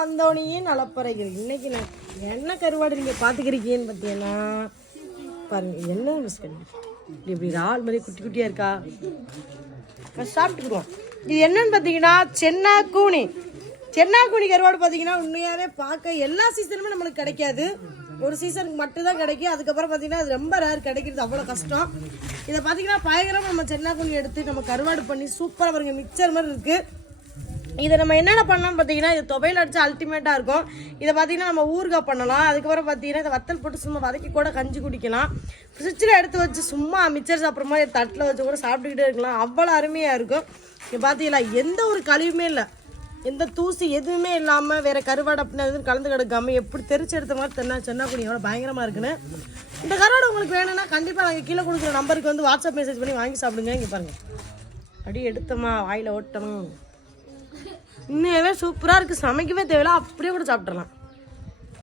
வந்தோடனே நலப்பறைகள். இன்றைக்கி நான் என்ன கருவாடு நீங்கள் பார்த்துக்கிறீங்கன்னு பார்த்தீங்கன்னா பாருங்கள் என்ன பிஸ்கட் இப்படி இப்படி இறால் மாதிரி குட்டி குட்டியாக இருக்கா? சாப்பிட்டுக்குவோம் இது என்னன்னு பார்த்தீங்கன்னா சென்னா கூனி சென்னா கூனி கருவாடு பார்த்தீங்கன்னா உண்மையாகவே பார்க்க எல்லா சீசனுமே நம்மளுக்கு கிடைக்காது. ஒரு சீசனுக்கு மட்டும்தான் கிடைக்கும். அதுக்கப்புறம் பார்த்தீங்கன்னா அது ரொம்ப ரேர் கிடைக்கிறது. அவ்வளோ கஷ்டம். இதை பார்த்தீங்கன்னா பயங்கரமாக நம்ம சென்னா கூனி எடுத்து நம்ம கருவாடு பண்ணி சூப்பராக பாருங்க மிக்சர் மாதிரி இருக்குது இதை நம்ம என்னென்ன பண்ணோம்னு பார்த்தீங்கன்னா இது துவையில் அடித்து அல்டிமேட்டாக இருக்கும். இதை பார்த்தீங்கன்னா நம்ம ஊறுகாய் பண்ணலாம். அதுக்கப்புறம் பார்த்தீங்கன்னா இதை வத்தல் போட்டு சும்மா வதக்கி கூட கஞ்சி குடிக்கலாம். ஃப்ரிட்ஜில் எடுத்து வச்சு சும்மா மிச்சர் சாப்பிட்ற மாதிரி தட்டில் வச்சு கூட சாப்பிட்டுக்கிட்டே இருக்கலாம். அவ்வளோ அருமையாக இருக்கும். இங்கே பார்த்தீங்களா எந்த ஒரு கழிவுமே இல்லை. எந்த தூசி எதுவுமே இல்லாமல் வேறு கருவாடு அப்படின்னு எதுவும் கலந்து கிடக்காம எப்படி தெரிச்சு எடுத்த மாதிரி தென்னா சென்னாக்குடி எவ்வளோ பயங்கரமாக இருக்குன்னு. இந்த கருவாடு உங்களுக்கு வேணும்னா கண்டிப்பாக நாங்கள் கீழே கொடுக்குற நம்பருக்கு வந்து வாட்ஸ்அப் மெசேஜ் பண்ணி வாங்கி சாப்பிடுங்க. இங்கே பாருங்கள் அப்படியே எடுத்தோமா வாயில் ஓட்டணும் உண்மையாகவே சூப்பராக இருக்குது சமைக்கவே தேவையில்ல. அப்படியே கூட சாப்பிட்றலாம்